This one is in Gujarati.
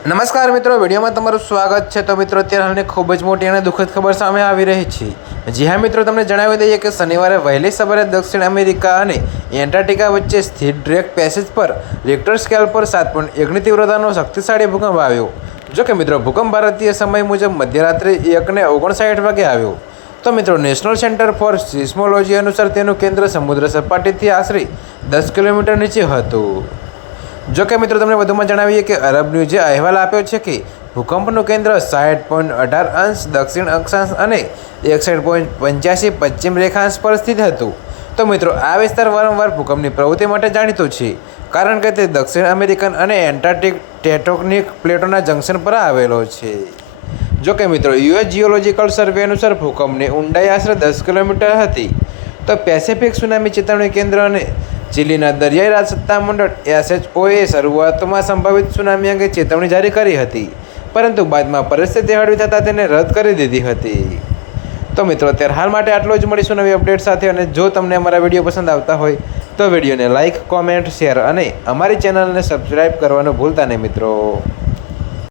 નમસ્કાર મિત્રો, વિડીયોમાં તમારું સ્વાગત છે. તો મિત્રો, અત્યારે હાલની ખૂબ જ મોટી અને દુઃખદ ખબર સામે આવી રહી છે. જી હા મિત્રો, તમને જણાવી દઈએ કે શનિવારે વહેલી સવારે દક્ષિણ અમેરિકા અને એન્ટાર્ટિકા વચ્ચે સ્થિત ડ્રેક પેસેજ પર રિક્ટર સ્કેલ પર સાત પોઈન્ટ એકની તીવ્રતાનો શક્તિશાળી ભૂકંપ આવ્યો. જો કે મિત્રો, ભૂકંપ ભારતીય સમય મુજબ મધ્યરાત્રે એકને ઓગણસાઠ વાગે આવ્યો. તો મિત્રો, નેશનલ સેન્ટર ફોર સિસ્મોલોજી અનુસાર તેનું કેન્દ્ર સમુદ્ર સપાટીથી આશરે દસ કિલોમીટર નીચે હતું. જો કે મિત્રો તમને વધુમાં જણાવીએ કે અરબ ન્યૂઝે અહેવાલ આપ્યો છે કે ભૂકંપનું કેન્દ્ર સાઠ પોઈન્ટ અઢાર અંશ, દક્ષિણ અક્ષાંશ અને એકસઠ પોઈન્ટ પંચ્યાસી પશ્ચિમ રેખાંશ પર સ્થિત હતું. તો મિત્રો, આ વિસ્તાર વારંવાર ભૂકંપની પ્રવૃત્તિ માટે જાણીતો છે, કારણ કે તે દક્ષિણ અમેરિકન અને એન્ટાર્ટિક ટેટોનિક પ્લેટોના જંકશન પર આવેલો છે. જો કે મિત્રો, યુએસ જીઓલોજીકલ સર્વે અનુસાર ભૂકંપની ઊંડાઈ આશરે દસ કિલોમીટર હતી. તો પેસિફિક સુનામી ચેતવણી કેન્દ્ર અને ચીલીના દરિયાઈ રાજ સત્તામંડળ એસએચઓએ શરૂઆતમાં સંભવિત સુનામી અંગે ચેતવણી જારી કરી હતી, પરંતુ બાદમાં પરિસ્થિતિ હળવી થતાં તેને રદ કરી દીધી હતી. તો મિત્રો, અત્યારે હાલ માટે આટલો જ. મળીશું નવી અપડેટ સાથે અને જો તમને અમારા વીડિયો પસંદ આવતા હોય, તો વિડીયોને લાઇક કોમેન્ટ, શેર અને અમારી ચેનલને સબસ્ક્રાઈબ કરવાનું ભૂલતા નહીં મિત્રો.